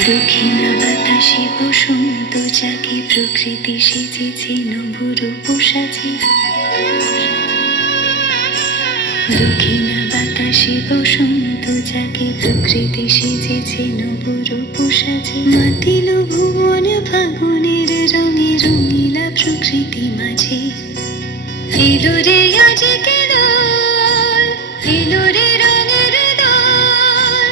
দক্ষিণা বাতাসে বসন্ত যাকে প্রকৃতি সেজেছে নবরূপ সাজে। দক্ষিণা বাতাসে বসন্ত যাকে প্রকৃতি সেজেছে নবরূপ সাজে। মাতিল ভুবন ফাগুনের রঙে রঙিলা প্রকৃতি মাঝে। এলো রে আজকে দোল, এলো রে রঙের দোল,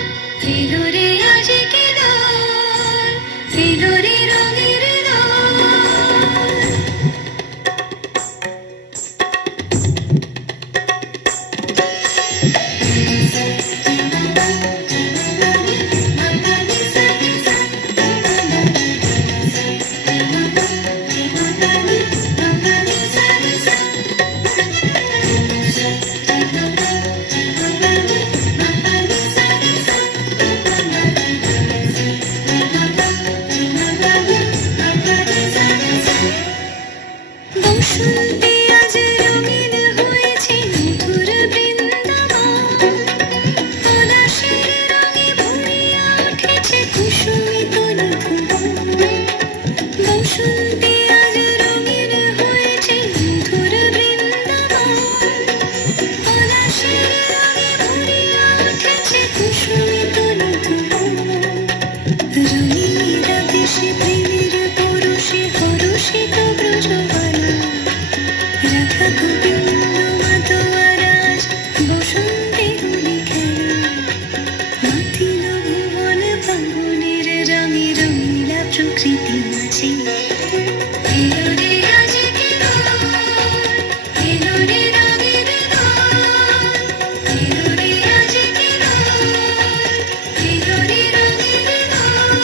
এলো রে আজকে দোল, এলো রে রঙের দোল। বসন্তে আজ রঙিন হয়েছে মধুর বৃন্দাবন। পলাশের রঙে ভরিয়া উঠেছে কুসুমিত নিধুবন। বসন্তে আজ রঙিন হয়েছে মধুর বৃন্দাবন। পলাশের রঙে ভরিয়া উঠেছে কুসুমিত নিধুবন। রঙিনীরা বেশি প্রেমের পরশে হরষিত ব্রজবালা। রাধা গোবিন্দ মাধোয়ারাজ বসন্তে হোলি খেলা। মাতিল ভুবন ফাগুনের রঙে রঙিলা প্রকৃতি মাঝে। এলো রে আজকে দোল, এলো রে রঙের দোল, এলো রে আজকে দোল, এলো রে রঙের দোল।